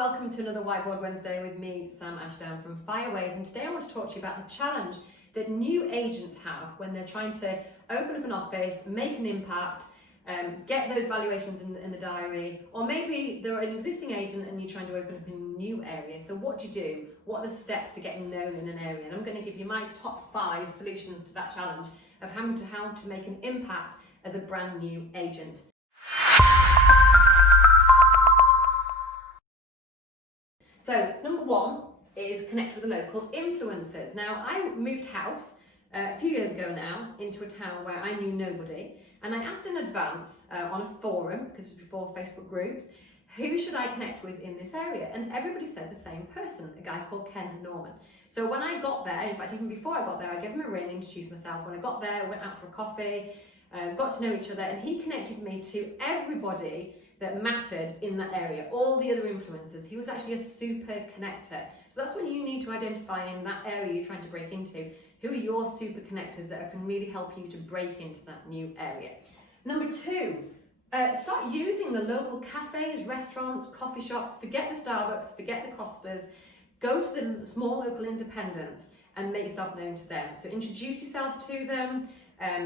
welcome to another Whiteboard Wednesday with me, Sam Ashdown from Firewave, and today I want to talk to you about the challenge that new agents have when they're trying to open up an office, make an impact, get those valuations in the diary, or maybe they're an existing agent and you're trying to open up a new area. So what do you do? What are the steps to getting known in an area? And I'm going to give you my top 5 solutions to that challenge of how to make an impact as a brand new agent. So number 1 is connect with the local influencers. Now, I moved house a few years ago now into a town where I knew nobody, and I asked in advance on a forum, because it was before Facebook groups, who should I connect with in this area? And everybody said the same person, a guy called Ken Norman. So when I got there, in fact even before I got there, I gave him a ring, introduced myself. When I got there, I went out for a coffee, got to know each other, and he connected me to everybody that mattered in that area, all the other influencers. He was actually a super connector. So that's what you need to identify in that area you're trying to break into. Who are your super connectors that can really help you to break into that new area? Number 2, start using the local cafes, restaurants, coffee shops. Forget the Starbucks, forget the Costas. Go to the small local independents and make yourself known to them. So introduce yourself to them,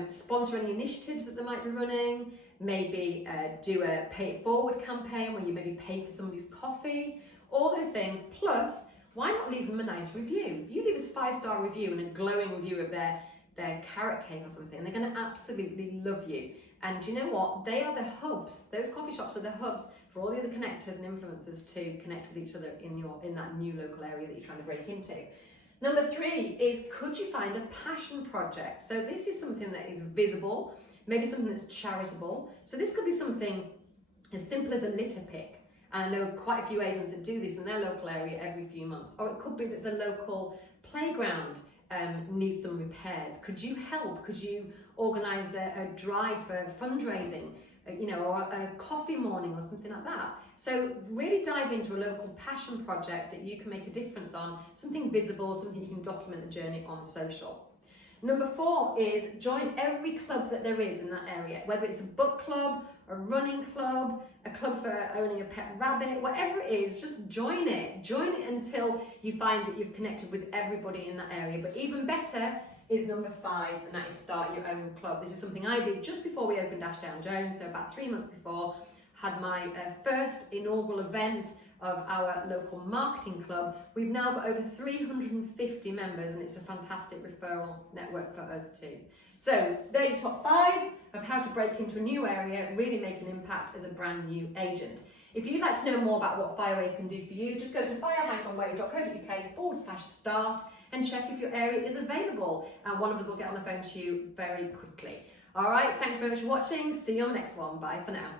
sponsor any initiatives that they might be running, maybe do a pay it forward campaign where you maybe pay for somebody's coffee, all those things. Plus, why not leave them a nice review? If you leave us a 5-star review and a glowing review of their carrot cake or something, they're going to absolutely love you. And you know what? They are the hubs. Those coffee shops are the hubs for all the other connectors and influencers to connect with each other in that new local area that you're trying to break into. Number 3 is, could you find a passion project? So this is something that is visible, maybe something that's charitable. So this could be something as simple as a litter pick. And I know quite a few agents that do this in their local area every few months. Or it could be that the local playground needs some repairs. Could you help? Could you organise a drive for fundraising, or a coffee morning or something like that? So really dive into a local passion project that you can make a difference on, something visible, something you can document the journey on social. Number 4 is join every club that there is in that area, whether it's a book club, a running club, a club for owning a pet rabbit, whatever it is, just join it. Join it until you find that you've connected with everybody in that area. But even better is number 5, and that is start your own club. This is something I did just before we opened Ashdown Jones, so about 3 months before, had my first inaugural event of our local marketing club. We've now got over 350 members, and it's a fantastic referral network for us too. So they're your top 5 of how to break into a new area, really make an impact as a brand new agent. If you'd like to know more about what Firewave can do for you, just go to fire-wave.co.uk/start and check if your area is available, and one of us will get on the phone to you very quickly. All right, thanks very much for watching. See you on the next one. Bye for now.